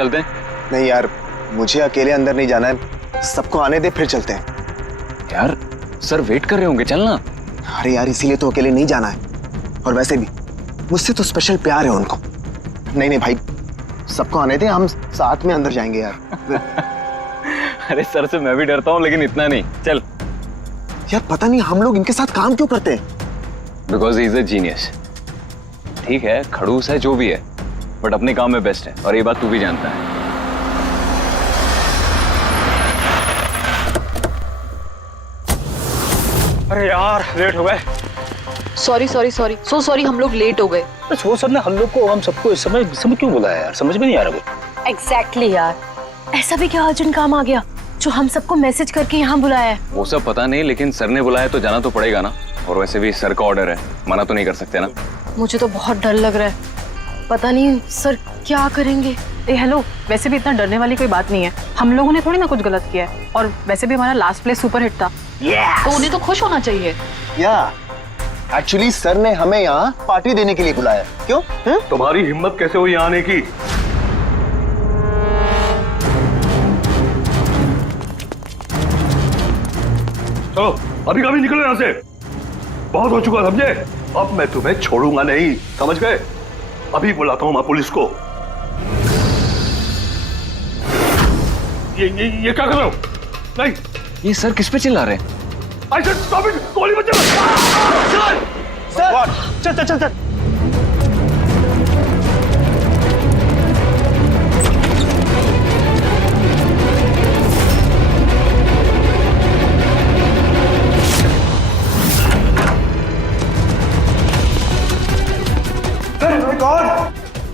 चलते हैं। नहीं यार, मुझे अकेले अंदर नहीं जाना है, सबको आने दे फिर चलते हैं। यार सर वेट कर रहे होंगे, चलना। अरे यार इसीलिए तो अकेले नहीं जाना है, और वैसे भी मुझसे तो स्पेशल प्यार है उनको। नहीं नहीं भाई, सबको आने दे, हम साथ में अंदर जाएंगे यार। अरे सर से मैं भी डरता हूँ, लेकिन इतना नहीं। चल यार पता नहीं हम लोग इनके साथ काम क्यों करते हैं। Because he is a genius. ठीक है, खड़ूस है जो भी है, बट अपने काम में बेस्ट है, और ये बात तू भी जानता है। अरे यार लेट हो गए। Sorry sorry sorry, so sorry, हम लोग लेट हो गए। बस वो सर ने हम सबको इस समय क्यों बुलाया यार, समझ में नहीं आ रहा वो। एग्जैक्टली यार, ऐसा भी क्या अर्जेंट काम आ गया जो हम सबको मैसेज करके यहाँ बुलाया है? वो सब पता नहीं, लेकिन सर ने बुलाया तो जाना तो पड़ेगा ना। और वैसे भी सर का ऑर्डर है, मना तो नहीं कर सकते ना। मुझे तो बहुत डर लग रहा है, पता नहीं सर क्या करेंगे। हेलो, वैसे भी इतना डरने वाली कोई बात नहीं है, हम लोगों ने थोड़ी ना कुछ गलत किया है, और वैसे भी हमारा लास्ट प्ले सुपर हिट था। तो उन्हें तो खुश होना चाहिए। या एक्चुअली सर ने हमें यहाँ पार्टी देने के लिए बुलाया। क्यों? तुम्हारी हिम्मत कैसे हुई यहाँ आने की? चलो अभी कभी निकलो यहाँ से, बहुत हो चुका समझे। अब मैं तुम्हें छोड़ूंगा नहीं, समझ गए? अभी बुलाता हूँ मैं पुलिस को। ये क्या कर रहे हो? नहीं, ये सर किस पे चिल्ला रहे हैं? I said stop it! गोली मत चला! चल चल चल चल।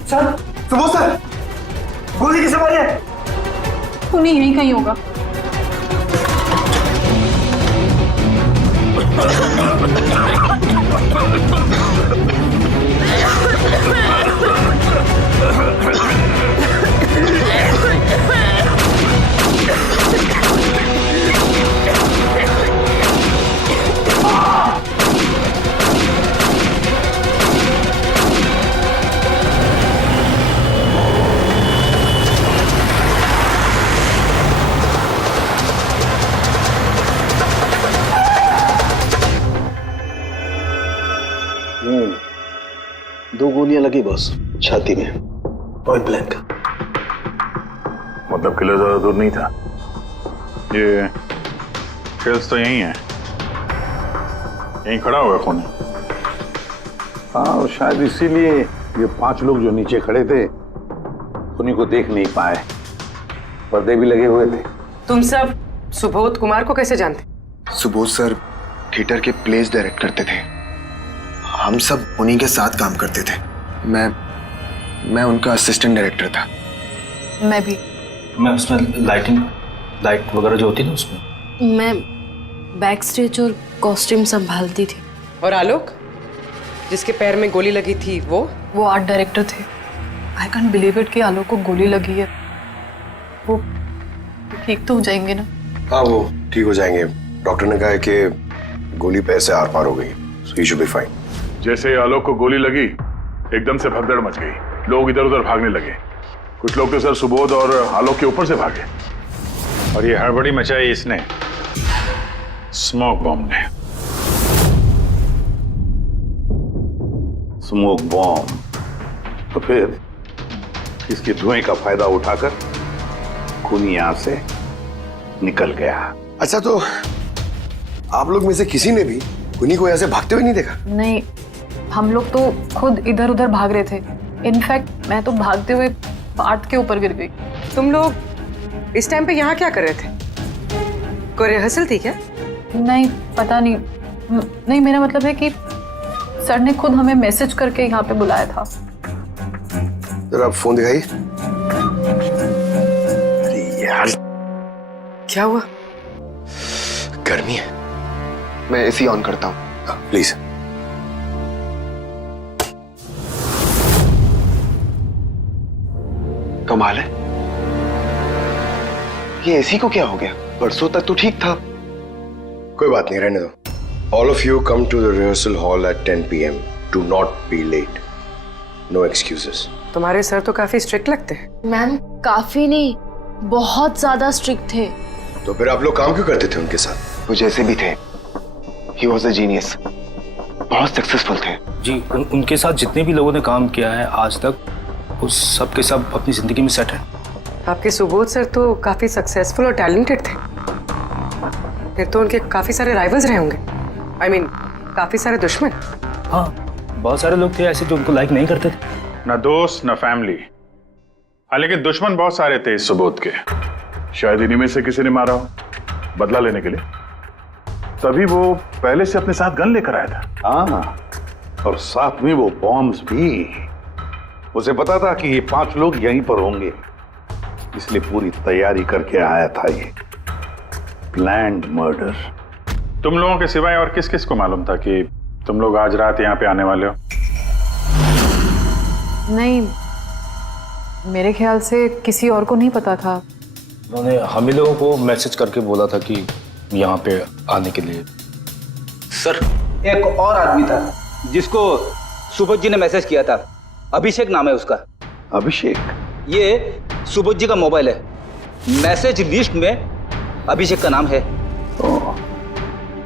सर, सुबह सर, गोली किसे मारी है? उन्हें यहीं कहीं होगा। दो गोलियां लगी बॉस, छाती में, पॉइंट ब्लैंक। मतलब किलर ज्यादा दूर नहीं था। ये शेल्स तो यही है, यहीं खड़ा हुआ कौन है? हाँ, शायद इसीलिए ये 5 लोग जो नीचे खड़े थे उन्हीं को देख नहीं पाए, पर्दे भी लगे हुए थे। तुम सब सुबोध कुमार को कैसे जानते? सुबोध सर थिएटर के प्लेस डायरेक्ट करते थे, हम सब उन्हीं के साथ काम करते थे। मैं उनका असिस्टेंट डायरेक्टर था। मैं भी। मैं उसमें लाइट वगैरह जो होती है ना उसमें। मैं बैक स्टेज और कॉस्ट्यूम संभालती थी। और आलोक, जिसके पैर में गोली लगी थी, वो आर्ट डायरेक्टर थे। आई कांट बिलीव इट कि आलोक को गोली लगी है। वो ठीक तो हो जाएंगे ना? हाँ, वो ठीक हो जाएंगे। डॉक्टर ने कहा है कि गोली पैर से आर पार हो गई, सो ही शुड बी फाइन। जैसे आलोक को गोली लगी, एकदम से भगदड़ मच गई, लोग इधर उधर भागने लगे। कुछ लोग तो सर सुबोध और आलोक के ऊपर से भागे, और ये हड़बड़ी मचाई इसने, स्मोक बॉम्ब ने। स्मोक बॉम्ब, तो फिर इसके धुएं का फायदा उठाकर खूनी यहां से निकल गया। अच्छा, तो आप लोग में से किसी ने भी खूनी को यहाँ से भागते हुए नहीं देखा? नहीं, हम लोग तो खुद इधर उधर भाग रहे थे। इनफैक्ट मैं तो भागते हुए पार्ट के ऊपर गिर गई। तुम लोग इस टाइम पे यहाँ क्या कर रहे थे? कोई रिहर्सल थी क्या? नहीं, पता नहीं। नहीं, मेरा मतलब है कि सर ने खुद हमें मैसेज करके यहाँ पे बुलाया था। जरा आप फोन दिखाइए। अरे यार, क्या हुआ? गर्मी है। मैं एसी ऑन करता हूँ। प्लीज। कमाल है, ये एसी को क्या हो गया? परसों तक तो ठीक था। कोई बात नहीं, रहने दो। All of you come to the rehearsal hall at 10 PM. Do not be late. No excuses. तुम्हारे सर तो काफी स्ट्रिक्ट लगते हैं। मैम काफी नहीं, बहुत ज्यादा स्ट्रिक्ट थे। तो फिर आप लोग काम क्यों करते थे उनके साथ? वो जैसे भी थे, ही वॉज अ जीनियस, बहुत सक्सेसफुल थे। जी उनके साथ जितने भी लोगों ने काम किया है आज तक, उस सब के सब अपनी जिंदगी में सेट है। आपके सुबोध सर तो काफी सक्सेसफुल और टैलेंटेड थे, फिर तो उनके काफी सारे राइवल्स रहे होंगे। I mean, काफी सारे दुश्मन। हाँ, बहुत सारे लोग थे ऐसे जो उनको लाइक नहीं करते थे। ना दोस्त ना फैमिली, हाँ लेकिन दुश्मन बहुत सारे थे इस सुबोध के। शायद इन्हीं में से किसी ने मारा हो बदला लेने के लिए, तभी वो पहले से अपने साथ गन लेकर आया था। हाँ, और साथ में वो बॉम्ब्स भी। उसे पता था कि ये 5 लोग यहीं पर होंगे, इसलिए पूरी तैयारी करके आया था। ये प्लान्ड मर्डर। तुम लोगों के सिवाय और किस किस को मालूम था कि तुम लोग आज रात यहाँ पे आने वाले हो? नहीं, मेरे ख्याल से किसी और को नहीं पता था। उन्होंने हम ही लोगों को मैसेज करके बोला था कि यहाँ पे आने के लिए। सर, एक और आदमी था जिसको सुबोध जी ने मैसेज किया था, अभिषेक नाम है उसका। अभिषेक? ये सुबोध जी का मोबाइल है, मैसेज लिस्ट में अभिषेक का नाम है।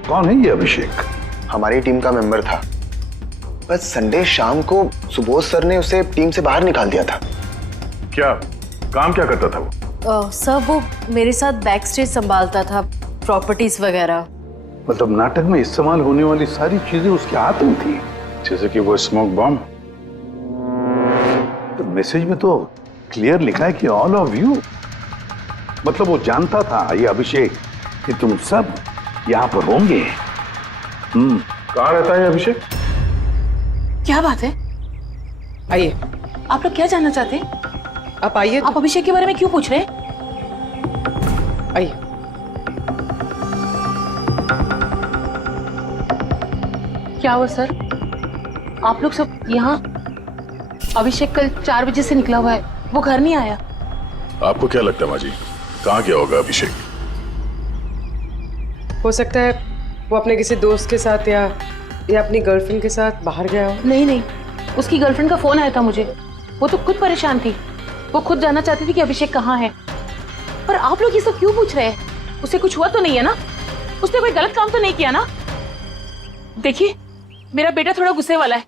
कौन है ये अभिषेक? हमारी टीम का मेंबर था, बस संडे शाम को सुबोध सर ने उसे टीम से बाहर निकाल दिया था। क्या काम क्या करता था वो? सर वो मेरे साथ बैक स्टेज संभालता था, प्रॉपर्टीज वगैरह। मतलब नाटक में इस्तेमाल होने वाली सारी चीजें उसके हाथ में थी, जैसे कि वो स्मोक बॉम्ब। तो मैसेज में तो क्लियर लिखा है कि ऑल ऑफ यू। मतलब वो जानता था ये अभिषेक कि तुम सब यहाँ पर होंगे। कहाँ रहता है अभिषेक? क्या बात है? आइए, आप लोग क्या जानना चाहते हैं? आप आइए। आप अभिषेक के बारे में क्यों पूछ रहे हैं? आइए। क्या हुआ सर? आप लोग सब यहाँ? अभिषेक कल 4 बजे से निकला हुआ है, वो घर नहीं आया। आपको क्या लगता है माँ जी, कहाँ गया होगा अभिषेक? हो सकता है वो अपने किसी दोस्त के साथ या अपनी गर्लफ्रेंड के साथ बाहर गया हो। नहीं, उसकी गर्लफ्रेंड का फोन आया था मुझे, वो तो खुद परेशान थी, वो खुद जानना चाहती थी कि अभिषेक कहाँ है। पर आप लोग ये सब क्यों पूछ रहे हैं? उसे कुछ हुआ तो नहीं है ना? उसने कोई गलत काम तो नहीं किया ना? देखिए, मेरा बेटा थोड़ा गुस्से वाला है,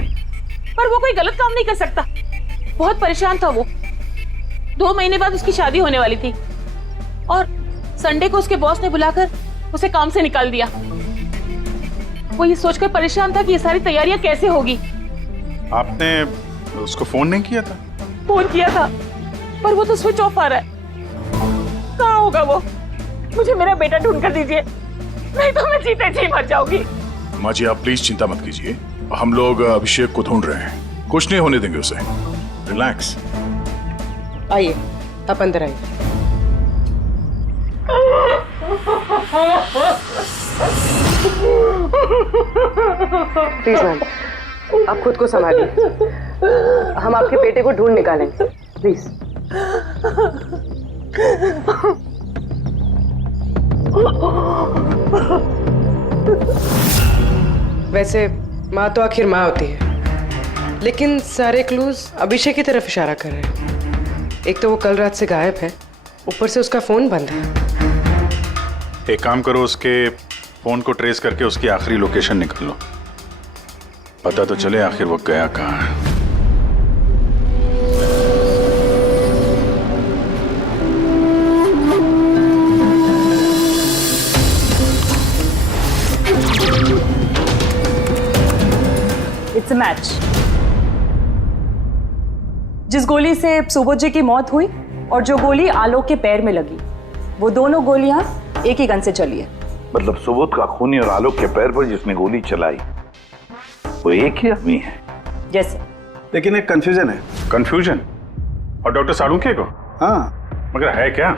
पर वो कोई गलत काम नहीं कर सकता। बहुत परेशान था वो। 2 महीने बाद उसकी शादी होने वाली थी और संडे को उसके बॉस ने बुलाकर उसे काम से निकाल दिया। वो ये सोचकर परेशान था कि ये सारी तैयारियां कैसे होगी। आपने उसको फोन नहीं किया था? फोन किया था, पर वो तो स्विच ऑफ आ रहा है। कहाँ होगा वो? मुझे मेरा बेटा ढूंढ कर दीजिए, नहीं तो मैं जीते जी मर जाऊंगी। माँ जी, आप प्लीज चिंता मत कीजिए, हम लोग अभिषेक को ढूंढ रहे हैं, कुछ नहीं होने देंगे उसे। रिलैक्स। आइए, आप अंदर आइए। प्लीज मैम, आप खुद को संभालिए, हम आपके बेटे को ढूंढ निकालेंगे, प्लीज। वैसे माँ तो आखिर माँ होती है, लेकिन सारे क्लूज अभिषेक की तरफ इशारा कर रहे हैं। एक तो वो कल रात से गायब है, ऊपर से उसका फोन बंद है। एक काम करो, उसके फोन को ट्रेस करके उसकी आखिरी लोकेशन निकाल लो, पता तो चले आखिर वो गया कहाँ है। It's a match. जिस गोली से सुबोध जी की मौत हुई और जो गोली आलोक के पैर में लगी, वो दोनों गोलियां एक ही गन से चली है। मतलब सुबोध का खूनी और आलोक के पैर पर जिसने गोली चलाई वो एक ही आदमी है। जैसे, लेकिन एक कंफ्यूजन है। कंफ्यूजन? और डॉक्टर सालुंखे को? हाँ, मगर है क्या?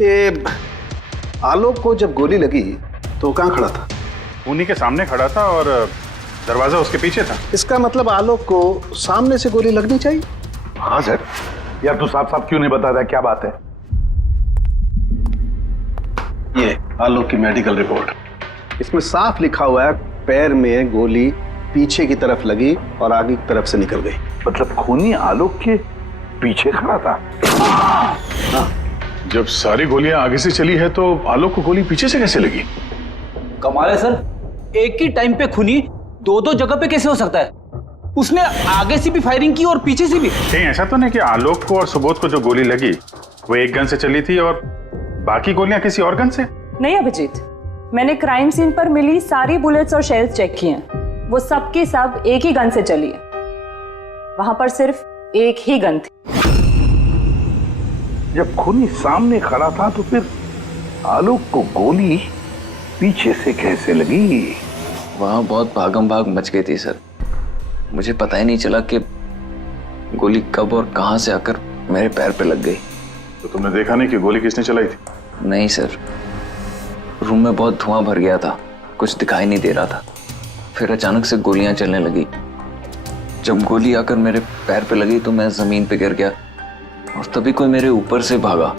ये आलोक को जब गोली लगी तो कहाँ खड़ा था? खूनी के सामने खड़ा था और दरवाजा उसके पीछे था। इसका मतलब आलोक को सामने से गोली लगनी चाहिए। हाँ सर। यार तू साफ साफ क्यों नहीं बताता, क्या बात है? ये आलोक की मेडिकल रिपोर्ट, इसमें साफ लिखा हुआ है पैर में गोली पीछे की तरफ लगी और आगे की तरफ से निकल गई। मतलब खूनी आलोक के पीछे खड़ा था। जब सारी गोलियां आगे से चली है तो आलोक को गोली पीछे से कैसे लगी? कमाल है सर, एक ही टाइम पे खूनी दो दो जगह पे कैसे हो सकता है? उसने आगे से भी फायरिंग की और पीछे से भी। कहीं ऐसा तो नहीं कि आलोक को और सुबोध को जो गोली लगी वो एक गन से चली थी और बाकी गोलियां किसी और गन से? नहीं अभिजीत, मैंने क्राइम सीन पर मिली सारी बुलेट्स और शेल्स चेक किए हैं। वो सब की सब एक ही गन से चली है। वहां पर सिर्फ एक ही गन थी। जब खूनी सामने खड़ा था तो फिर आलोक को गोली पीछे से कैसे लगी? वहां बहुत भागम भाग मच गई थी सर। मुझे पता ही नहीं चला कि गोली कब और कहां से आकर मेरे पैर पे लग गई। तो तुमने देखा नहीं कि गोली किसने चलाई थी? नहीं सर, रूम में बहुत धुआं भर गया था, कुछ दिखाई नहीं दे रहा था। फिर अचानक से गोलियां चलने लगी। जब गोली आकर मेरे पैर पे लगी तो मैं जमीन पे गिर गया और तभी कोई मेरे ऊपर से भागा।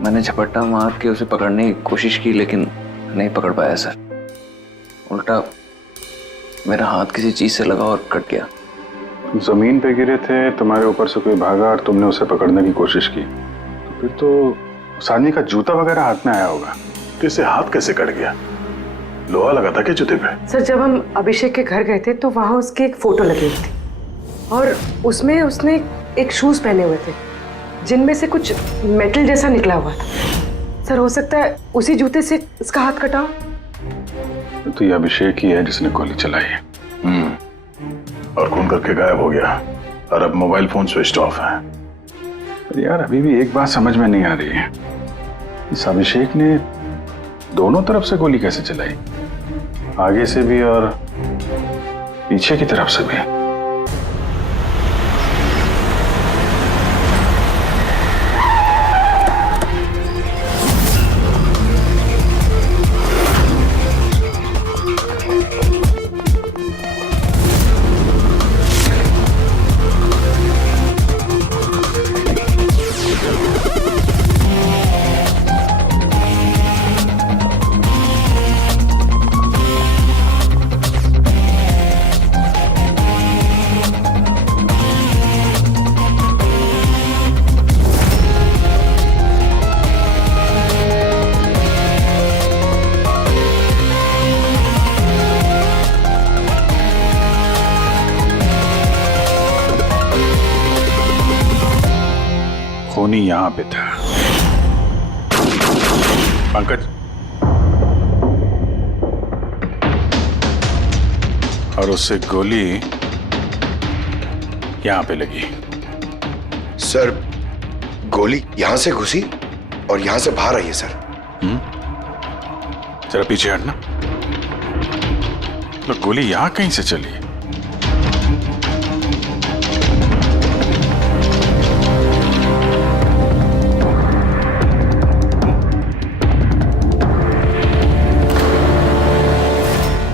मैंने झपट्टा मार के उसे पकड़ने की कोशिश की लेकिन नहीं पकड़ पाया सर। उल्टा मेरा हाथ किसी चीज से लगा और कट गया। जमीन पे गिरे थे, तुम्हारे ऊपर से कोई भागा और तुमने उसे पकड़ने की कोशिश की, तो फिर तो उस आदमी का जूता वगैरह हाथ में आया होगा। तो इसे हाथ कैसे कट गया? लोहा लगा था क्या जूते पे? सर, जब हम अभिषेक के घर गए थे तो वहाँ उसकी एक फोटो लगी हुई थी और उसमें उसने एक शूज पहने हुए थे जिनमें से कुछ मेटल जैसा निकला हुआ था। सर, हो सकता है उसी जूते से इसका हाथ कटा। तो ये अभिषेक ही है जिसने गोली चलाई है। और खून करके गायब हो गया और अब मोबाइल फोन स्विच ऑफ है। पर यार अभी भी एक बात समझ में नहीं आ रही है, इस अभिषेक ने दोनों तरफ से गोली कैसे चलाई? आगे से भी और पीछे की तरफ से भी। खूनी यहां पे था। पंकज, और उससे गोली यहां पे लगी। सर, गोली यहां से घुसी और यहां से बाहर आई है सर। जरा पीछे हटना। तो गोली यहां कहीं से चली?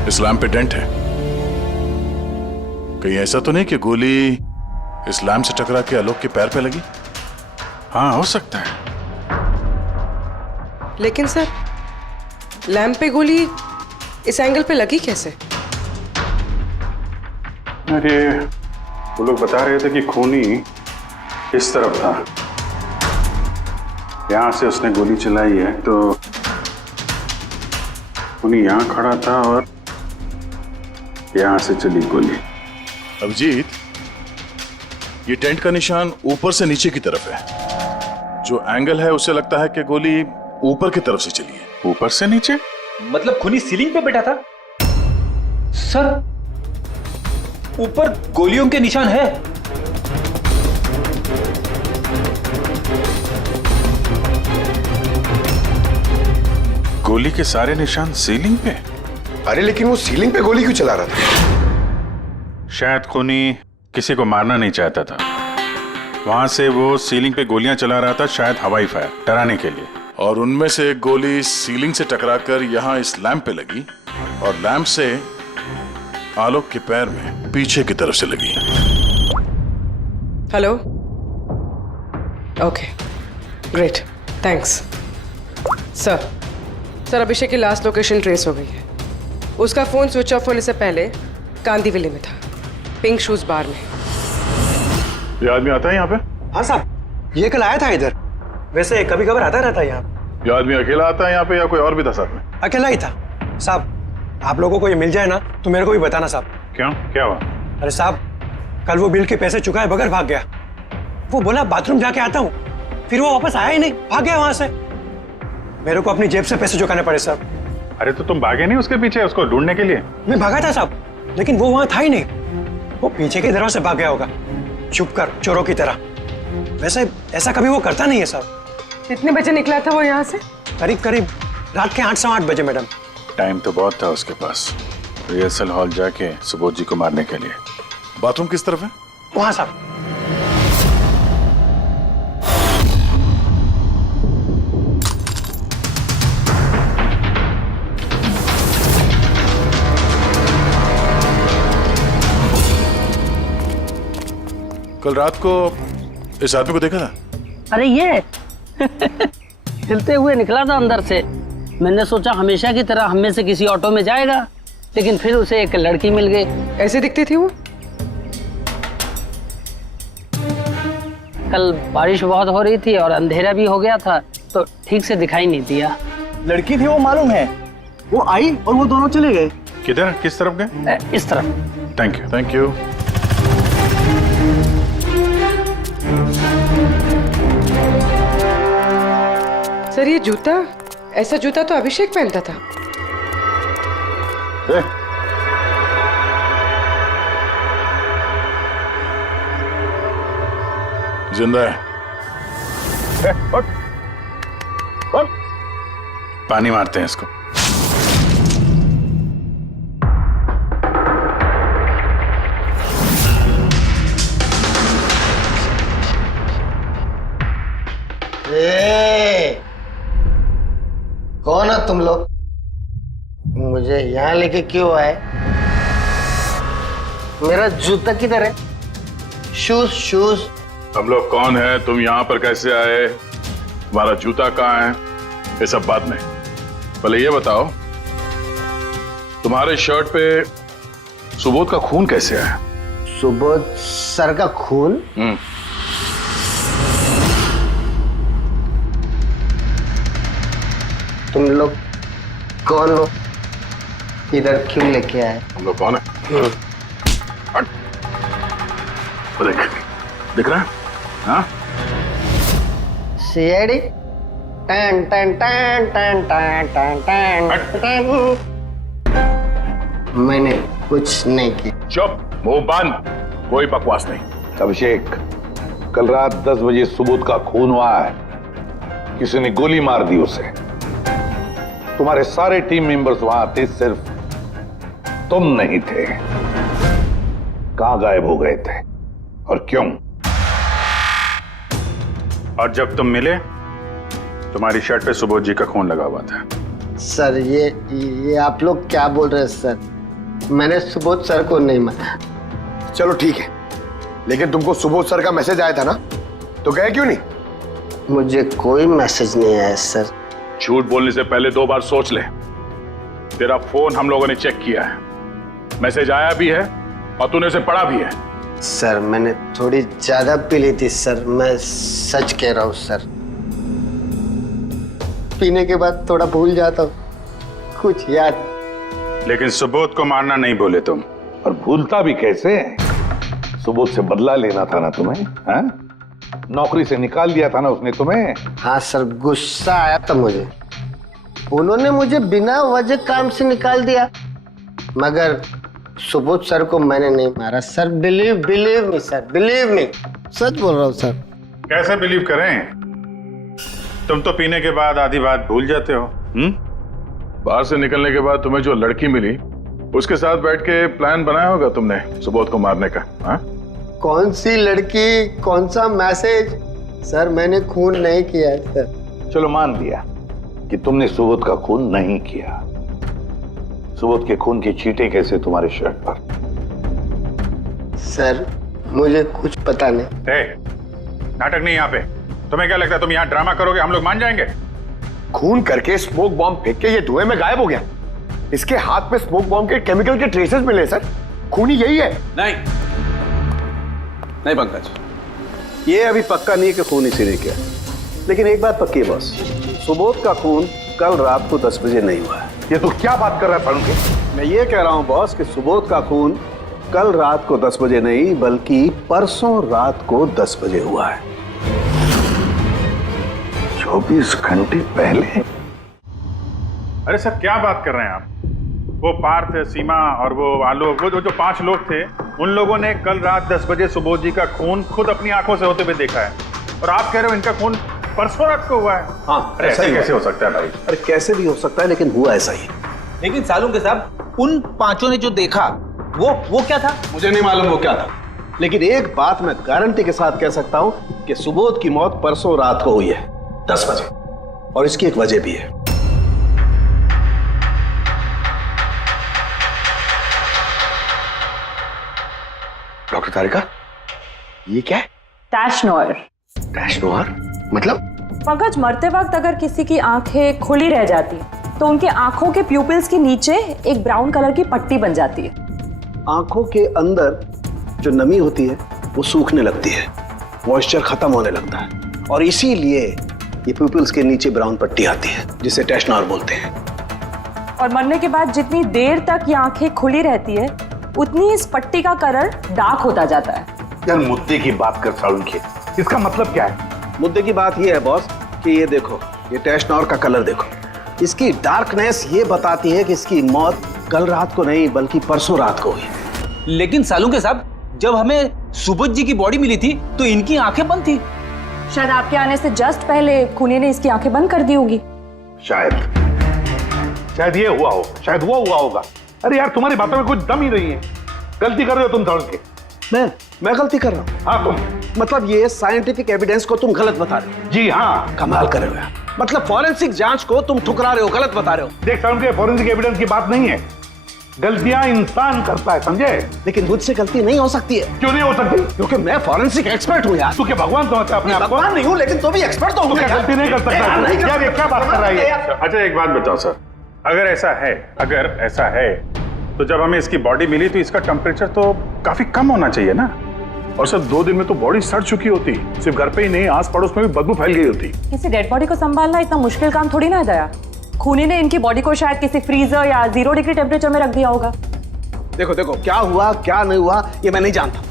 इस लैम्प पे डेंट है। कहीं ऐसा तो नहीं कि गोली इस लैम्प से टकरा के आलोक के पैर पे लगी? हाँ, हो सकता है। लेकिन सर, लैंप पे गोली इस एंगल पे लगी कैसे? अरे वो लोग बता रहे थे कि खूनी इस तरफ था, यहां से उसने गोली चलाई है। तो खूनी यहां खड़ा था और यहां से चली गोली। अभिजीत, ये टेंट का निशान ऊपर से नीचे की तरफ है। जो एंगल है उससे लगता है कि गोली ऊपर की तरफ से चली है। ऊपर से नीचे? मतलब खूनी सीलिंग पे बैठा था? सर, ऊपर गोलियों के निशान है। गोली के सारे निशान सीलिंग पे? अरे लेकिन वो सीलिंग पे गोली क्यों चला रहा था? शायद खूनी किसी को मारना नहीं चाहता था, वहां से वो सीलिंग पे गोलियां चला रहा था, शायद हवाई फायर, डराने के लिए। और उनमें से एक गोली सीलिंग से टकराकर यहां इस लैंप पे लगी और लैंप से आलोक के पैर में पीछे की तरफ से लगी। Hello, okay, great, thanks. Sir, Abhishek की लास्ट लोकेशन ट्रेस हो गई है। उसका फोन स्विच ऑफ होने से पहले गांधी विले में था, पिंक शूज बार में। ये आदमी आता है यहाँ पे? हाँ साहब, ये कल आया था इधर। वैसे कभी कभार आता रहता है यहाँ। ये आदमी अकेला आता है यहाँ पे या कोई और भी था साथ में? अकेला ही था साहब। आप लोगों को ये मिल जाए ना तो मेरे को भी बताना साहब। क्यों, क्या हुआ? अरे साहब, कल वो बिल के पैसे चुकाए बगैर भाग गया। वो बोला बाथरूम जाके आता हूँ, फिर वो वापस आया ही नहीं, भाग गया वहां से। मेरे को अपनी जेब से पैसे चुकाने पड़े साहब। अरे तो तुम भागे नहीं उसके पीछे उसको ढूंढने के लिए? मैं भागा था साहब, लेकिन वो वहां था ही नहीं। वो पीछे के दरवाजे से भाग गया होगा, छुप कर, चोरों की तरह। वैसे ऐसा कभी वो करता नहीं है साहब। कितने बजे निकला था वो यहाँ से? करीब करीब रात के 8 सवा 8 बजे मैडम। टाइम तो बहुत था उसके पास रिहर्सल हॉल जाके सुबोध जी को मारने के लिए। बाथरूम किस तरफ है? वहां साहब। कल रात को इस आदमी को देखा था? अरे ये हिलते हुए निकला था अंदर से। मैंने सोचा हमेशा की तरह हम में से किसी ऑटो में जाएगा, लेकिन फिर उसे एक लड़की मिल गई। ऐसे दिखती थी वो? कल बारिश बहुत हो रही थी और अंधेरा भी हो गया था, तो ठीक से दिखाई नहीं दिया। लड़की थी वो मालूम है, वो आई और वो दोनों चले गए। किधर, किस तरफ गए? इस तरफ। Thank you, thank you. Sir ये जूता, ऐसा जूता तो अभिषेक पहनता था। जिंदा है। पानी मारते हैं इसको। कौन है तुम लोग? मुझे यहाँ लेके क्यों आए? मेरा जूता किधर है? Shoes shoes. हम लोग कौन है, तुम यहाँ पर कैसे आए, तुम्हारा जूता कहाँ है, ये सब बात में। पहले ये बताओ, तुम्हारे शर्ट पे सुबोध का खून कैसे आया? सुबोध सर का खून? तुम लोग कौन हो? इधर क्यों लेके आए? हम लोग कौन है? हट। देख, दिख रहा है? हाँ? सीआईडी? टन टन टन टन टन टन टन टन। मैंने कुछ नहीं किया। चुप, मुंह बंद, कोई बकवास नहीं। अभिषेक, कल रात 10 बजे सुबोध का खून हुआ है। किसी ने गोली मार दी उसे। तुम्हारे सारे टीम मेंबर्स वहां थे, सिर्फ तुम नहीं थे। कहां गायब हो गए थे और क्यों? और जब तुम मिले, तुम्हारी शर्ट पे सुबोध जी का खून लगा हुआ था। सर ये आप लोग क्या बोल रहे हैं सर? मैंने सुबोध सर को नहीं मारा। चलो ठीक है, लेकिन तुमको सुबोध सर का मैसेज आया था ना, तो गए क्यों नहीं? मुझे कोई मैसेज नहीं आया सर। झूठ बोलने से पहले 2 बार सोच ले। तेरा फोन हम लोगों ने चेक किया है, मैसेज आया भी है और तूने उसे पढ़ा भी है। सर मैंने थोड़ी ज्यादा पी ली थी सर, मैं सच कह रहा हूँ सर। पीने के बाद थोड़ा भूल जाता हूँ, कुछ याद। लेकिन सुबोध को मारना नहीं बोले तुम। और भूलता भी कैसे? सुबोध से बदला लेना था ना तुम्हें, हाँ? नौकरी से निकाल दिया था ना उसने तुम्हें। हाँ सर, गुस्सा आया था मुझे। उन्होंने मुझे बिना वजह काम से निकाल दिया, मगर सुबोध सर को मैंने नहीं मारा sir. Believe me sir, believe me. सच बोल रहा हूँ सर। कैसे बिलीव करें? तुम तो पीने के बाद आधी बात भूल जाते हो। बाहर से निकलने के बाद तुम्हें जो लड़की मिली, उसके साथ बैठ के प्लान बनाया होगा तुमने सुबोध को मारने का। हाँ? कौन सी लड़की, कौन सा मैसेज? सर मैंने खून नहीं किया है सर। चलो मान लिया कि तुमने सुबोध का खून नहीं किया। सुबोध के खून की छींटे कैसे तुम्हारे शर्ट पर? सर मुझे कुछ पता नहीं। नाटक नहीं यहाँ पे। तुम्हें क्या लगता है तुम यहाँ ड्रामा करोगे हम लोग मान जाएंगे? खून करके स्मोक बॉम्ब फेंक के ये धुएं में गायब हो गया। इसके हाथ पे स्मोक बॉम्ब के केमिकल के ट्रेसेस मिले सर। खूनी यही है? नहीं नहीं पंकज, ये अभी पक्का नहीं है कि खून इसी ने किया, लेकिन एक बात पक्की है बॉस, सुबोध का खून कल रात को 10 बजे नहीं हुआ है। ये तो क्या बात कर रहा है सालुंके? मैं ये कह रहा हूं बॉस कि सुबोध का खून कल रात को 10 बजे नहीं बल्कि परसों रात को 10 बजे हुआ है। 24 घंटे पहले? अरे सर क्या बात कर रहे हैं आप? वो पार्थ, सीमा और वो आलोक, वो जो 5 लोग थे, उन लोगों ने कल रात 10 बजे सुबोध जी का खून खुद अपनी आंखों से होते हुए देखा है, और आप कह रहे हो इनका खून परसों रात को हुआ है? हाँ, अरे ऐसे कैसे हो सकता है भाई? अरे कैसे भी हो सकता है, लेकिन हुआ ऐसा ही। लेकिन सालुंके साहब, उन 5 ने जो देखा वो क्या था? मुझे नहीं मालूम वो क्या था, लेकिन एक बात मैं गारंटी के साथ कह सकता हूं कि सुबोध की मौत परसों रात को हुई है 10 बजे, और इसकी एक वजह भी है। डॉक्टर तारिका, ये क्या है? टैश नोयर। टैश नोयर? मतलब? पंकज, मरते वक्त अगर किसी की आंखें खुली रह जाती तो उनके आंखों के प्यूपिल्स के नीचे एक ब्राउन कलर की पट्टी बन जाती है। आंखों के अंदर जो नमी होती है वो सूखने लगती है, मॉइस्चर खत्म होने लगता है, और इसीलिए ये प्यूपिल्स के नीचे ब्राउन पट्टी आती है जिसे टैश नोयर बोलते हैं। और मरने के बाद जितनी देर तक ये आंखें खुली रहती है उतनी इस पट्टी का कलर डार्क होता जाता है। यार मुद्दे की बात कर सालुंके, इसका मतलब क्या है? मुद्दे की बात ये है बॉस कि ये देखो, ये टैश नोयर का कलर देखो, इसकी डार्कनेस ये बताती है कि इसकी मौत कल रात को नहीं बल्कि परसों रात को हुई। लेकिन सालुंके साहब, जब हमें सुबोध जी की बॉडी मिली थी तो इनकी आंखें बंद थी। शायद आपके आने से जस्ट पहले खूनी ने इसकी आंखें बंद कर दी होगी। शायद ये हुआ हो, शायद वो हुआ होगा। अरे यार, तुम्हारी बातों में कुछ दम ही नहीं है। गलती कर रहे हो तुम सालुंके। मैं गलती कर रहा हूँ? हाँ तुम। मतलब ये साइंटिफिक एविडेंस को तुम गलत बता रहे हो? जी हाँ। कमाल कर रहे हो यार, मतलब फॉरेंसिक जांच को तुम ठुकरा रहे हो, गलत बता रहे हो। देख सालुंके, फॉरेंसिक एविडेंस की बात नहीं है, गलतियां इंसान करता है, समझे? लेकिन मुझसे गलती नहीं हो सकती है। क्यों नहीं हो सकती? क्योंकि मैं फॉरेंसिक एक्सपर्ट हूँ यार। तू क्या भगवान समझता है अपने आप को? भगवान नहीं हूँ, लेकिन तो भी एक्सपर्ट तो हूँ। गलती नहीं कर सकता यार, ये क्या बात कर रहा है? अच्छा एक बात बताओ सर, अगर ऐसा है तो जब हमें इसकी बॉडी मिली तो इसका टेम्परेचर तो काफी कम होना चाहिए ना? और सर 2 दिन में तो बॉडी सड़ चुकी होती, सिर्फ घर पे ही नहीं आस पड़ोस में भी बदबू फैल गई होती। किसी डेड बॉडी को संभालना इतना मुश्किल काम थोड़ी ना है दया। खूनी ने इनकी बॉडी को शायद किसी फ्रीजर या 0 डिग्री टेम्परेचर में रख दिया होगा। देखो क्या हुआ क्या नहीं हुआ ये मैं नहीं जानता,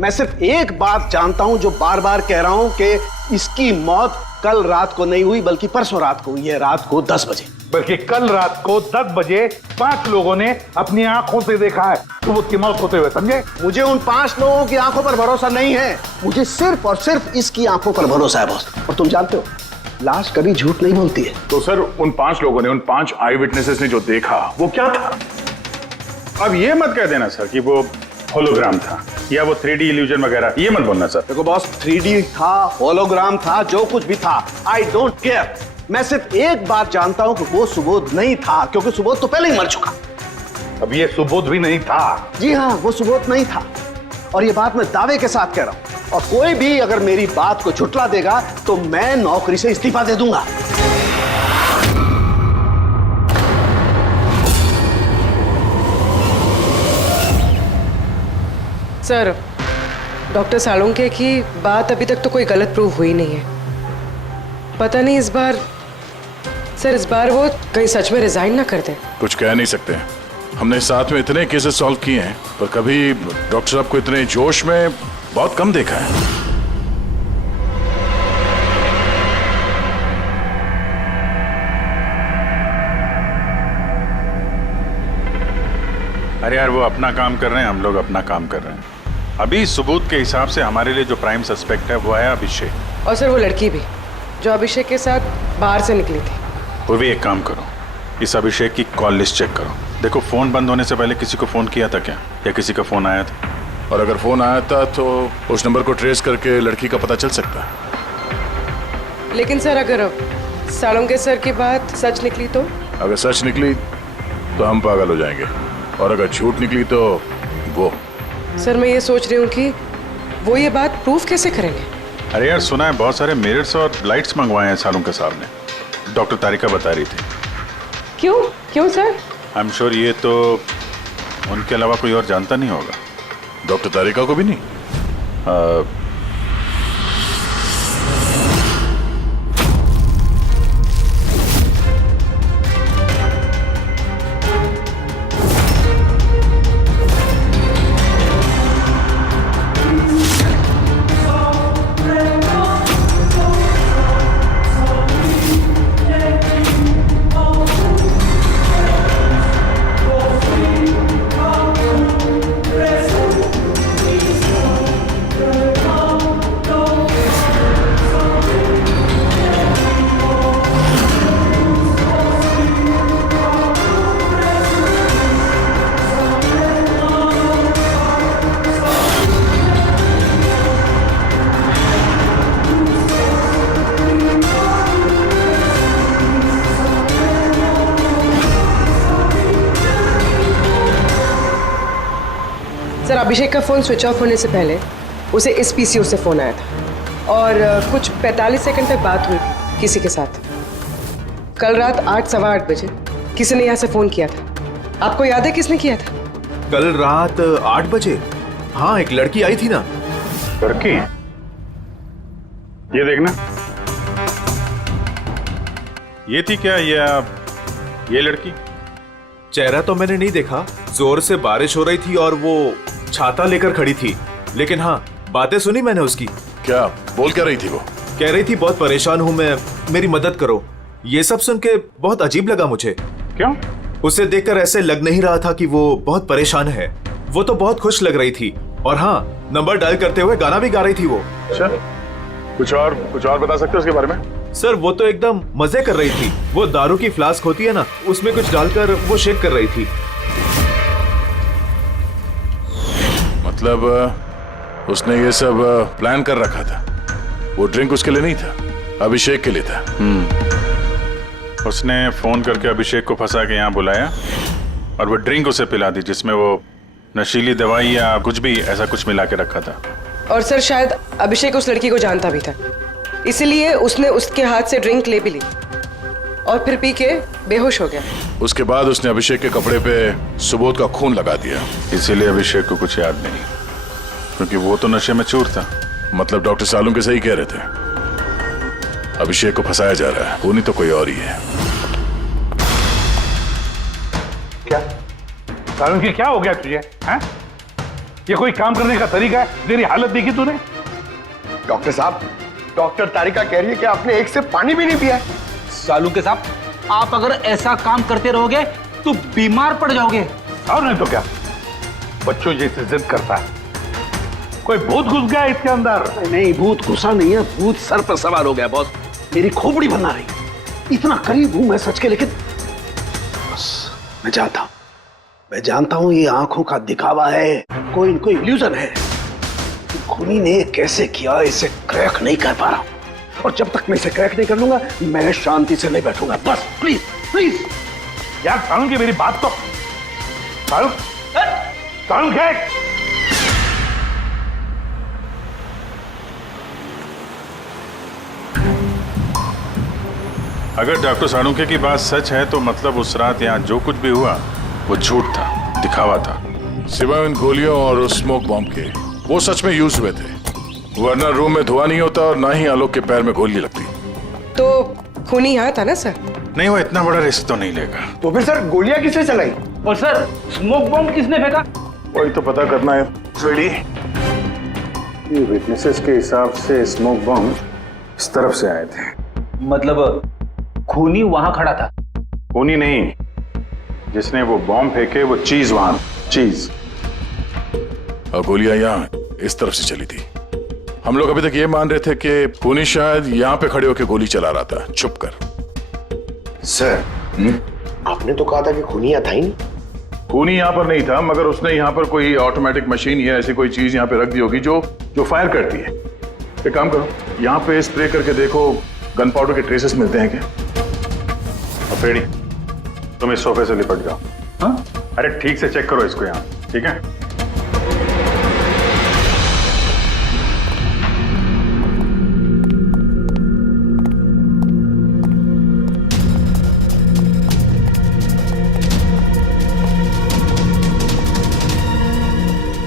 मैं सिर्फ एक बात जानता हूं जो बार बार कह रहा हूं कि इसकी मौत कल रात को नहीं हुई बल्कि परसों रात को हुई है, रात को 10 बजे। बल्कि कल रात को 10 बजे 5 लोगों ने अपनी आंखों से देखा है सुबोध की मौत होते हुए, समझे? मुझे उन 5 लोगों की आंखों पर भरोसा नहीं है, मुझे सिर्फ और सिर्फ इसकी आंखों पर भरोसा है बॉस। और तुम जानते हो लाश कभी झूठ नहीं बोलती है। तो सर उन 5 लोगों ने, उन 5 आई विटनेसेस ने जो देखा वो क्या था? अब ये मत कह देना सर कि वो होलोग्राम था या वो 3D इल्यूजन वगैरह, ये मत बोलना सर। देखो बॉस, 3D था, होलोग्राम था, जो कुछ भी था, आई डोंट केयर। मैं सिर्फ एक बात जानता हूं कि वो सुबोध नहीं था, क्योंकि सुबोध तो पहले ही मर चुका। अब ये सुबोध भी नहीं था? जी हाँ, वो सुबोध नहीं था, और ये बात मैं दावे के साथ कह रहा हूं। और कोई भी अगर मेरी बात को झुठला देगा तो मैं नौकरी से इस्तीफा दे दूंगा। सर, डॉक्टर सालुंके की बात अभी तक तो कोई गलत प्रूव हुई नहीं है। पता नहीं इस बार वो कहीं सच में रिजाइन ना कर दें। कुछ कह नहीं सकते, हमने साथ में इतने केसेस सॉल्व किए हैं पर कभी डॉक्टर साहब को इतने जोश में बहुत कम देखा है। अरे यार वो अपना काम कर रहे हैं, हम लोग अपना काम कर रहे हैं। अभी सबूत के हिसाब से हमारे लिए जो प्राइम सस्पेक्ट है वो है अभिषेक। और सर वो लड़की भी जो अभिषेक के साथ बाहर से निकली थी। वो भी एक काम करो, इस अभिषेक की कॉल लिस्ट चेक करो, देखो फोन बंद होने से पहले किसी को फोन किया था क्या, या किसी का फोन आया था? और अगर फोन आया था तो उस नंबर को ट्रेस करके लड़की का पता चल सकता है। लेकिन सर अगर सालुंके सर की बात सच निकली तो? अगर सच निकली तो हम पागल हो जाएंगे, और अगर झूठ निकली तो वो। सर मैं ये सोच रही हूँ कि वो ये बात प्रूफ कैसे करेंगे? अरे यार सुना है बहुत सारे मिरर्स और लाइट्स मंगवाए हैं सालुंके साहब ने, डॉक्टर तारिका बता रही थी। क्यों सर? आई एम श्योर ये तो उनके अलावा कोई और जानता नहीं होगा? डॉक्टर तारिका को भी नहीं? सर अभिषेक का फोन स्विच ऑफ होने से पहले उसे इस पीसीओ से फोन आया था और कुछ 45 सेकंड तक बात हुई थी किसी के साथ। कल रात 8:15 बजे किसी ने यहाँ से फोन किया था। आपको याद है किसने किया था? कल रात 8 बजे? हाँ, एक लड़की आई थी ना। लड़की? ये देखना, ये थी क्या ये लड़की? चेहरा तो मैंने नहीं देखा, जोर से बारिश हो रही थी और वो छाता लेकर खड़ी थी, लेकिन हाँ बातें सुनी मैंने उसकी। क्या बोल क्या रही थी वो? कह रही थी बहुत परेशान हूँ मैं, मेरी मदद करो। ये सब सुन के बहुत अजीब लगा मुझे। क्यों? उसे देखकर ऐसे लग नहीं रहा था कि वो बहुत परेशान है। वो तो बहुत खुश लग रही थी और हाँ, नंबर डायल करते हुए गाना भी गा रही थी वो। अच्छा, कुछ और बता सकते हो उसके बारे में? सर वो तो एकदम मजे कर रही थी। वो दारू की फ्लास्क होती है ना, उसमें कुछ डालकर वो शेक कर रही थी। मतलब उसने ये सब प्लान कर रखा था। वो ड्रिंक उसके लिए नहीं था, अभिषेक के लिए था। उसने फोन करके अभिषेक को फंसा के यहाँ बुलाया और वो ड्रिंक उसे पिला दी जिसमें वो नशीली दवाई या कुछ भी ऐसा कुछ मिला के रखा था। और सर शायद अभिषेक उस लड़की को जानता भी था, इसलिए उसने उसके हाथ से ड्रिंक ले भी ली और फिर पी के बेहोश हो गया। उसके बाद उसने अभिषेक के कपड़े पे सुबोध का खून लगा दिया। इसीलिए अभिषेक को कुछ याद नहीं, क्योंकि वो तो नशे में चूर था। मतलब डॉक्टर सालुंके सही कह रहे थे, अभिषेक को फंसाया जा रहा है, वो नहीं तो कोई और ही है। क्या सालुंके, क्या हो गया तुझे? हैं? ये कोई काम करने का तरीका है? तेरी हालत देखी तूने? डॉक्टर साहब, डॉक्टर तारिका कह रही है कि आपने एक सिर्फ पानी भी नहीं पिया है। सालुंके साहब, आप अगर ऐसा काम करते रहोगे तो बीमार पड़ जाओगे। और नहीं तो क्या, बच्चों जैसे जिद करता है। कोई भूत घुस गया इसके अंदर? नहीं, भूत घुसा नहीं है, भूत सर पर सवार हो गया बॉस। मेरी खोपड़ी बना रही। इतना करीब हूं मैं सच के, लेकिन बस मैं जानता हूं ये आंखों का दिखावा है, कोई इल्यूजन है। खूनी ने कैसे किया इसे क्रैक नहीं कर पा रहा हूं, और जब तक मैं इसे क्रैक नहीं कर लूंगा मैं शांति से नहीं बैठूंगा। बस प्लीज प्लीज यार सालुंके, मेरी बात तो सालुंके। अगर डॉक्टर सालुंके की बात सच है तो मतलब उस रात यहाँ जो कुछ भी हुआ वो झूठ था, दिखावा था। सिवाय उन गोलियों और उस स्मोक बॉम्ब के, वो सच में यूज हुए थे, वरना रूम में धुआं नहीं होता और ना ही आलोक के पैर में गोली लगती। तो खूनी यहाँ था ना सर? नहीं, वो इतना बड़ा रिस्क तो नहीं लेगा। तो फिर सर गोलियां किसने चलाई? और सर स्मोक बॉम्ब किसने फेंका? वही तो पता करना है। ये विटनेसेस के हिसाब से स्मोक बॉम्ब इस तरफ से आए थे। मतलब खूनी वहां खड़ा था? खूनी नहीं, जिसने वो बॉम्ब फेंके वो चीज वहां, चीज। और गोलियां यहाँ इस तरफ से चली थी। हम लोग अभी तक ये मान रहे थे कि खूनी शायद यहाँ पे खड़े होकर गोली चला रहा था छुप कर। सर आपने तो कहा था कि खूनी यहाँ था ही नहीं। खूनी यहाँ पर नहीं था, मगर उसने यहाँ पर कोई ऑटोमेटिक मशीन या ऐसी कोई चीज यहाँ पे रख दी होगी जो फायर करती है। एक काम करो, यहाँ पे स्प्रे करके देखो गन पाउडर के ट्रेसेस मिलते हैं क्या। और फ्रेडी, तुम इस सोफे से लिपट जाओ। हाँ, अरे ठीक से चेक करो इसको यहाँ, ठीक है?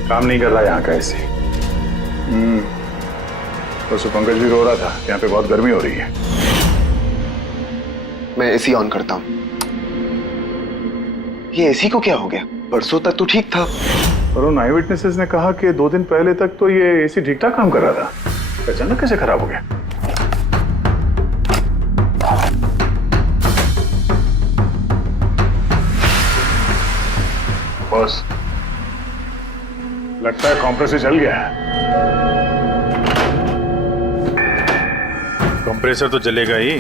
काम नहीं कर रहा यहाँ का एसी। तो पंकज भी रो रहा था, यहाँ पे बहुत गर्मी हो रही है। मैं एसी ऑन करता हूँ। ये एसी को क्या हो गया? परसों तक तो ठीक था। और उन आई विटनेसेस ने कहा कि 2 दिन पहले तक तो ये एसी ठीक ठाक काम कर रहा था, अचानक कैसे खराब हो गया? बॉस, लगता है कंप्रेसर जल गया है। कंप्रेसर तो जलेगा ही,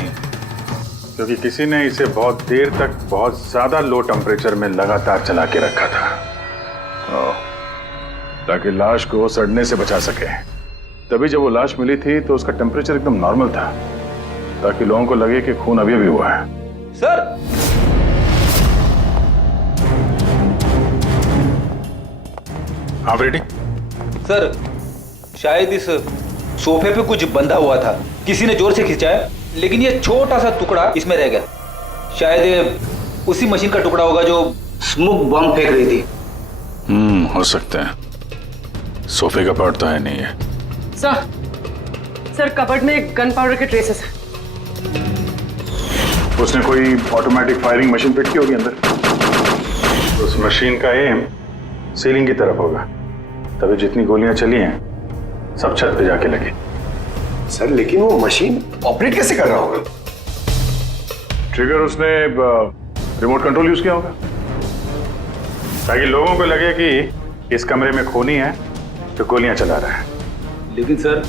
क्योंकि किसी ने इसे बहुत देर तक बहुत ज्यादा लो टेम्परेचर में लगातार चला के रखा था, ताकि लाश को सड़ने से बचा सके। तभी जब वो लाश मिली थी तो उसका टेम्परेचर एकदम नॉर्मल था, ताकि लोगों को लगे कि खून अभी भी हुआ है। सर, हाँ रेडी। सर, शायद इस सोफे पे कुछ बंधा हुआ था, किसी ने जोर से खिंचाया, लेकिन ये छोटा सा टुकड़ा इसमें रह गया। शायद उसी मशीन का टुकड़ा होगा जो स्मोक बम फेंक रही थी। हो सकता है। सोफे का पार्ट तो है नहीं है। सर कबर्ड में गन पाउडर के ट्रेसेस हैं। उसने कोई ऑटोमेटिक फायरिंग मशीन फिट की होगी अंदर। उस मशीन का एम सीलिंग की तरफ होगा, तभी जितनी गोलियां चली हैं सब छत पे जाके लगी। सर लेकिन वो मशीन ऑपरेट कैसे कर रहा होगा? ट्रिगर उसने रिमोट कंट्रोल यूज किया होगा, ताकि लोगों को लगे कि इस कमरे में खूनी है तो गोलियां चला रहा है। लेकिन सर,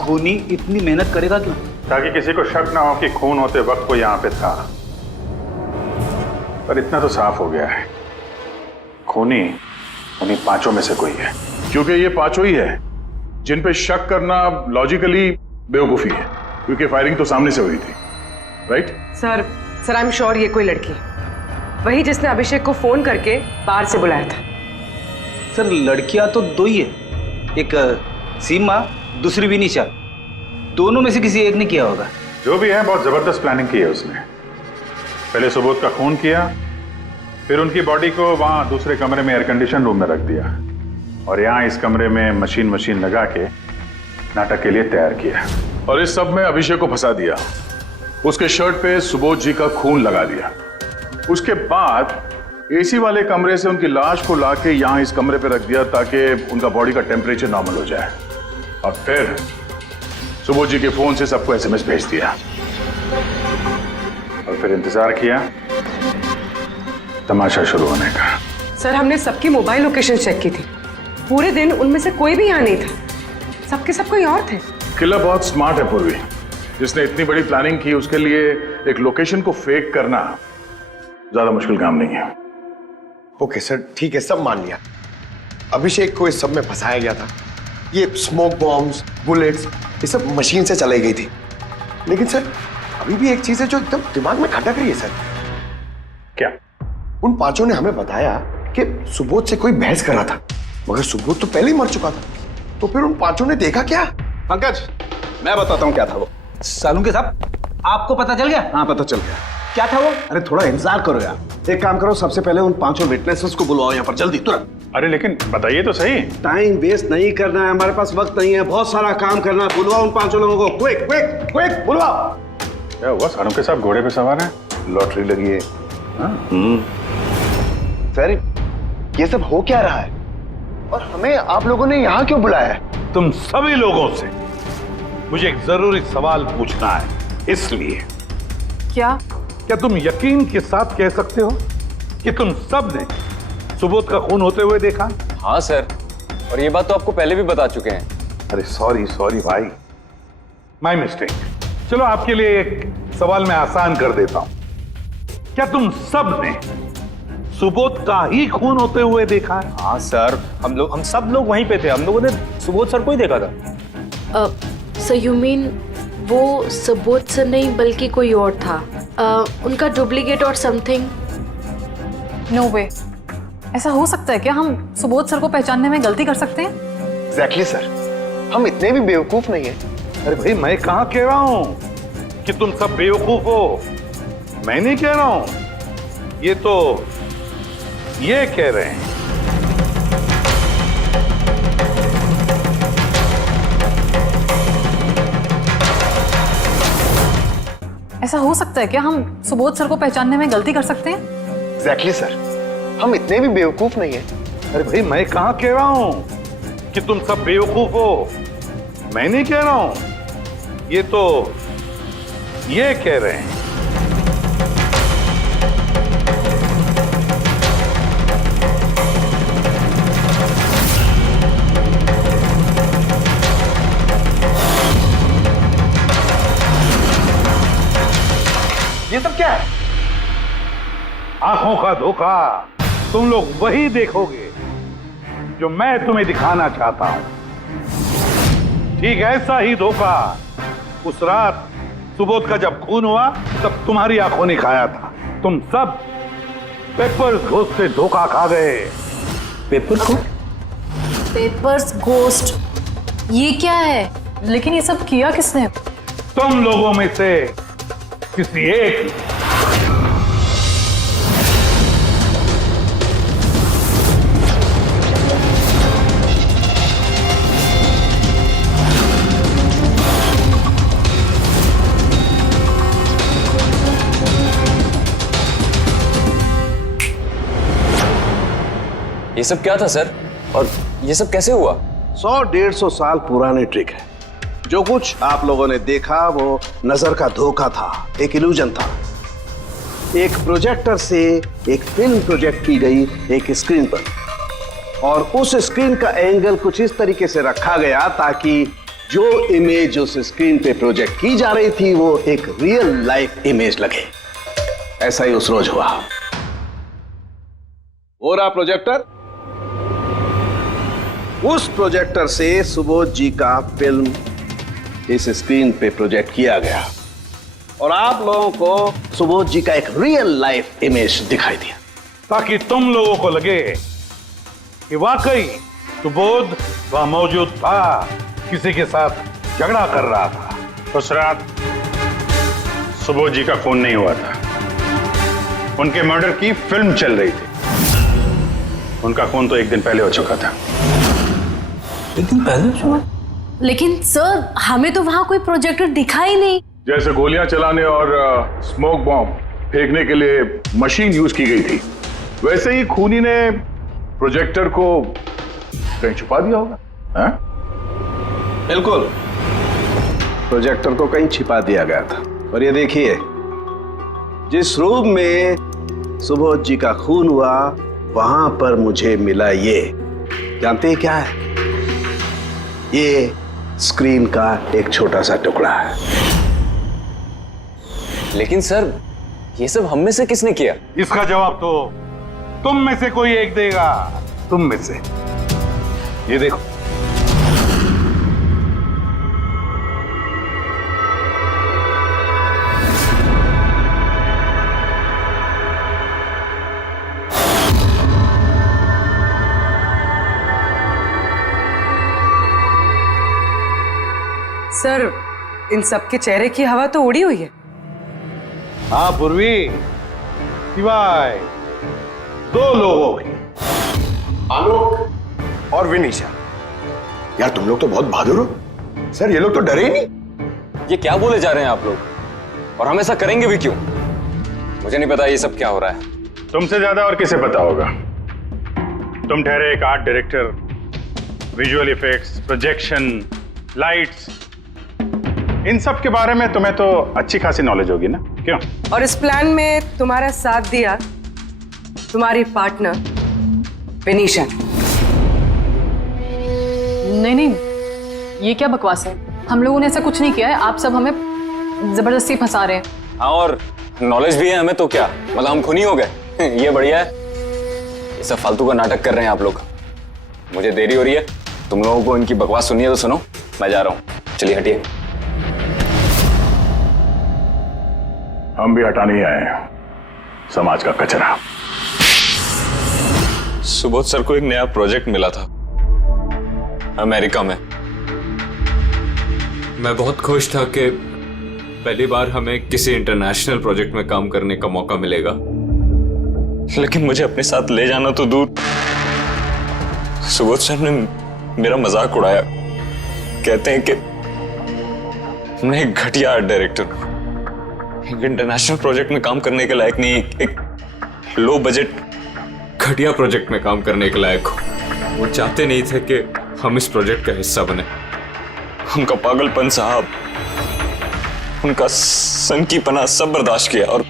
खूनी इतनी मेहनत करेगा क्यों? ताकि किसी को शक ना हो कि खून होते वक्त वो यहाँ पे था। पर इतना तो साफ हो गया है, खूनी उन्हीं 5 में से कोई है, क्योंकि ये 5 ही है जिन पे शक करना लॉजिकली बेवकूफी है, क्योंकि फायरिंग तो सामने से हुई थी, right? Sir I am sure ये कोई लड़की है, वही जिसने अभिषेक को फोन करके बाहर से बुलाया था। सर, लड़कियां तो 2 ही है, एक सीमा, दूसरी विनीशा। दोनों में से किसी एक ने किया होगा। जो भी है, बहुत जबरदस्त प्लानिंग की है उसने। पहले सुबोध का खून किया, फिर उनकी बॉडी को वहां दूसरे कमरे में एयर कंडीशन रूम में रख दिया, और यहाँ इस कमरे में मशीन लगा के नाटक के लिए तैयार किया। और इस सब में अभिषेक को फंसा दिया, उसके शर्ट पे सुबोध जी का खून लगा दिया। उसके बाद एसी वाले कमरे से उनकी लाश को लाके यहाँ इस कमरे पे रख दिया, ताकि उनका बॉडी का टेम्परेचर नॉर्मल हो जाए। और फिर सुबोध जी के फोन से सबको एसएमएस भेज दिया, और फिर इंतजार किया तमाशा शुरू होने का। सर हमने सबकी मोबाइल लोकेशन चेक की थी, पूरे दिन उनमें से कोई भी यहाँ नहीं था, सबके सब कोई और थे। किलर बहुत स्मार्ट है पूर्वी, जिसने इतनी बड़ी प्लानिंग की, उसके लिए एक लोकेशन को फेक करना ज्यादा मुश्किल काम नहीं है। ओके सर, ठीक है, सब मान लिया। अभिषेक को इस सब में फंसाया गया था। ये स्मोक बॉम्ब्स, बुलेट्स, ये सब मशीन से चलाई गई थी। लेकिन सर अभी भी एक चीज है जो एकदम दिमाग में खटक रही है सर। क्या? उन 5 ने हमें बताया कि सुबोध से कोई बहस कर रहा था, मगर सुबोध तो पहले ही मर चुका था। तो फिर उन 5 ने देखा क्या? पंकज, मैं बताता हूँ क्या था वो। सालुंके साहब, आपको पता चल गया? हाँ, पता चल गया। क्या था वो? अरे थोड़ा इंतजार करो यार। एक काम करो, सबसे पहले उन 5 विटनेसेस को बुलवाओ यहाँ पर जल्दी, तुरंत। अरे लेकिन बताइए तो सही। टाइम वेस्ट नहीं करना है, हमारे पास वक्त नहीं है, बहुत सारा काम करना है। बुलवाओ उन 5 लोगों को, क्विक क्विक क्विक बुलवाओ। क्या हुआ? सालुंके साहब घोड़े पे सवार है, लॉटरी लगी है। सर ये सब हो क्या रहा है, और हमें आप लोगों ने यहाँ क्यों बुलाया है? तुम सभी लोगों से मुझे एक जरूरी सवाल पूछना है, इसलिए। क्या तुम यकीन के साथ कह सकते हो कि तुम सब ने सुबोध का खून होते हुए देखा? हाँ सर, और ये बात तो आपको पहले भी बता चुके हैं। अरे सॉरी भाई, माय मिस्टेक। चलो आपके लिए एक सवाल मैं आसान कर देता हूं। क्या तुम सब ने सुबोध का ही खून होते हुए देखा है? हाँ सर, हम सब लोग वहीं पे थे। हम लोगों ने सुबोध सर को ही देखा था। सो यू मीन वो सुबोध सर नहीं बल्कि कोई और था, उनका डुप्लीकेट और समथिंग? नो वे, ऐसा हो सकता है क्या? हम सुबोध सर को पहचानने में गलती कर सकते हैं? एग्जैक्टली सर, हम इतने भी बेवकूफ नहीं है। अरे भाई, मैं कहां कह रहा हूं कि तुम सब बेवकूफ हो, मैं नहीं कह रहा हूं, ये तो ये कह रहे हैं। ऐसा हो सकता है क्या? हम सुबोध सर को पहचानने में गलती कर सकते हैं? एग्जैक्टली सर, हम इतने भी बेवकूफ नहीं है। अरे भाई, मैं कहाँ कह रहा हूं कि तुम सब बेवकूफ हो। मैं नहीं कह रहा हूं, ये तो ये कह रहे हैं। ये सब क्या है? आंखों का धोखा। तुम लोग वही देखोगे जो मैं तुम्हें दिखाना चाहता हूं। ठीक ऐसा ही धोखा उस रात सुबोध का जब खून हुआ तब तुम्हारी आंखों ने खाया था। तुम सब पेपर्स घोस्ट से धोखा खा गए। पेपर्स घोस्ट, ये क्या है? लेकिन ये सब किया किसने? तुम लोगों में से किसी एक। ये सब क्या था सर, और ये सब कैसे हुआ? 100-150 साल पुराने ट्रिक है। जो कुछ आप लोगों ने देखा वो नजर का धोखा था, एक इल्यूजन था। एक प्रोजेक्टर से एक फिल्म प्रोजेक्ट की गई एक स्क्रीन पर, और उस स्क्रीन का एंगल कुछ इस तरीके से रखा गया ताकि जो इमेज उस स्क्रीन पे प्रोजेक्ट की जा रही थी वो एक रियल लाइफ इमेज लगे। ऐसा ही उस रोज हुआ। वो रहा प्रोजेक्टर। उस प्रोजेक्टर से सुबोध जी का फिल्म इस स्क्रीन पे प्रोजेक्ट किया गया और आप लोगों को सुबोध जी का एक रियल लाइफ इमेज दिखाई दिया, ताकि तुम लोगों को लगे कि वाकई सुबोध वहां मौजूद था, किसी के साथ झगड़ा कर रहा था। उस रात सुबोध जी का खून नहीं हुआ था, उनके मर्डर की फिल्म चल रही थी। उनका खून तो एक दिन पहले हो चुका था। एक दिन पहले? लेकिन सर, हमें तो वहां कोई प्रोजेक्टर दिखा ही नहीं। जैसे गोलियां चलाने और स्मोक बॉम्ब फेंकने के लिए मशीन यूज की गई थी, वैसे ही खूनी ने प्रोजेक्टर को कहीं छुपा दिया होगा। हाँ? बिल्कुल, प्रोजेक्टर को कहीं छिपा दिया गया था। और ये देखिए, जिस रूम में सुबोध जी का खून हुआ वहां पर मुझे मिला ये, जानते हैं क्या है? ये स्क्रीन का एक छोटा सा टुकड़ा है। लेकिन सर, ये सब हम में से किसने किया? इसका जवाब तो तुम में से कोई एक देगा। तुम में से। ये देखो, सर, इन सबके चेहरे की हवा तो उड़ी हुई है। हाँ पूर्वी, सिवाय 2 लोगों की, आलोक और विनीशा। यार तुम लोग तो बहुत बहादुर हो। सर ये लोग तो डरे ही नहीं। ये क्या बोले जा रहे हैं आप लोग, और हम ऐसा करेंगे भी क्यों? मुझे नहीं पता ये सब क्या हो रहा है। तुमसे ज्यादा और किसे पता होगा? तुम ठहरे एक art director, visual effects, projection, lights, इन सब के बारे में तुम्हें तो अच्छी खासी नॉलेज होगी ना, क्यों? और इस प्लान में तुम्हारा साथ दिया तुम्हारी पार्टनर विनीशा। नहीं नहीं, ये क्या बकवास है? हम लोगों ने ऐसा कुछ नहीं किया है। आप सब हमें जबरदस्ती फंसा रहे हैं। हाँ, और नॉलेज भी है हमें, तो क्या मतलब हम खूनी हो गए? ये बढ़िया है। ये सब फालतू का नाटक कर रहे हैं आप लोग। मुझे देरी हो रही है, तुम लोगों को इनकी बकवास सुननी है तो सुनो, मैं जा रहा हूँ। चलिए हटिए। हम भी हटाने ही आए हैं समाज का कचरा। सुबोध सर को एक नया प्रोजेक्ट मिला था अमेरिका में। मैं बहुत खुश था कि पहली बार हमें किसी इंटरनेशनल प्रोजेक्ट में काम करने का मौका मिलेगा। लेकिन मुझे अपने साथ ले जाना तो दूर, सुबोध सर ने मेरा मजाक उड़ाया। कहते हैं कि मैं एक घटिया आर्ट डायरेक्टर हूं, एक इंटरनेशनल प्रोजेक्ट में काम करने के लायक नहीं, एक लो बजट घटिया प्रोजेक्ट में काम करने के लायक हो। वो चाहते नहीं थे कि हम इस प्रोजेक्ट का हिस्सा बने। उनका पागलपन साहब, उनका सनकीपना सब बर्दाश्त किया और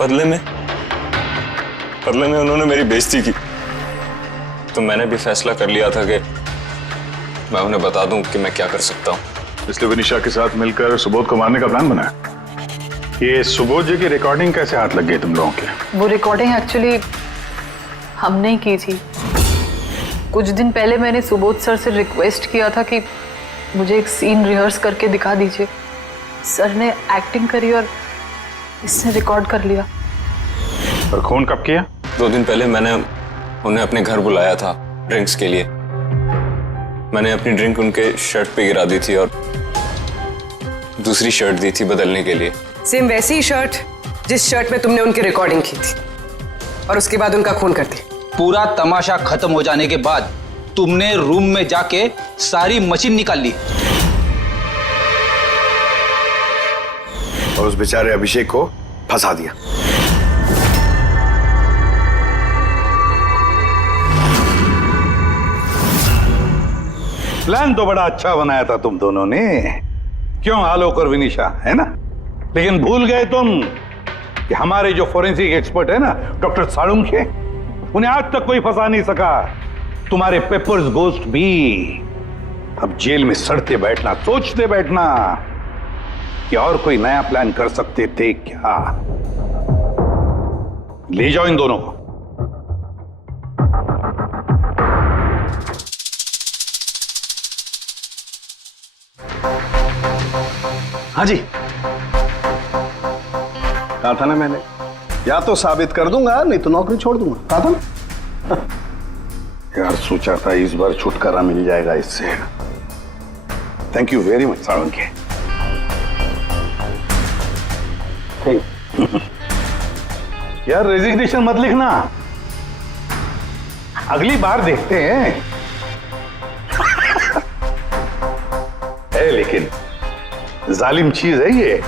बदले में उन्होंने मेरी बेइज्जती की। तो मैंने भी फैसला कर लिया था कि मैं उन्हें बता दूं कि मैं क्या कर सकता हूं। इसलिए विनिशा के साथ मिलकर सुबोध को मारने का प्लान बनाया। ये सुबोध जी की रिकॉर्डिंग कैसे हाथ लग गई तुम लोगों के? वो रिकॉर्डिंग एक्चुअली हमने ही की थी। कुछ दिन पहले मैंने सुबोध सर से रिक्वेस्ट किया था कि मुझे एक सीन रिहर्स करके दिखा दीजिए। सर ने एक्टिंग करी और इसने रिकॉर्ड कर लिया। और खून कब किया? 2 दिन पहले मैंने उन्हें अपने घर बुलाया था ड्रिंक्स के लिए। मैंने अपनी ड्रिंक उनके शर्ट पे गिरा दी थी और दूसरी शर्ट दी थी बदलने के लिए। सेम वैसी ही शर्ट जिस शर्ट में तुमने उनकी रिकॉर्डिंग की थी, और उसके बाद उनका खून कर दिया। पूरा तमाशा खत्म हो जाने के बाद तुमने रूम में जाके सारी मशीन निकाल ली और उस बेचारे अभिषेक को फंसा दिया। प्लान तो बड़ा अच्छा बनाया था तुम दोनों ने, क्यों आलोक और विनिशा, है ना? लेकिन भूल गए तुम कि हमारे जो फोरेंसिक एक्सपर्ट है ना, डॉक्टर साळुंखे, उन्हें आज तक कोई फंसा नहीं सका। तुम्हारे पेपर्स गोस्ट भी अब जेल में सड़ते बैठना, सोचते बैठना कि और कोई नया प्लान कर सकते थे क्या। ले जाओ इन दोनों को। हाँ जी, कहा था ना मैंने, या तो साबित कर दूंगा नहीं तो नौकरी छोड़ दूंगा, कहा था ना। यार सोचा था इस बार छुटकारा मिल जाएगा इससे। Thank you very much Salunkhe. यार रेजिग्नेशन मत लिखना, अगली बार देखते हैं। है लेकिन जालिम चीज है ये।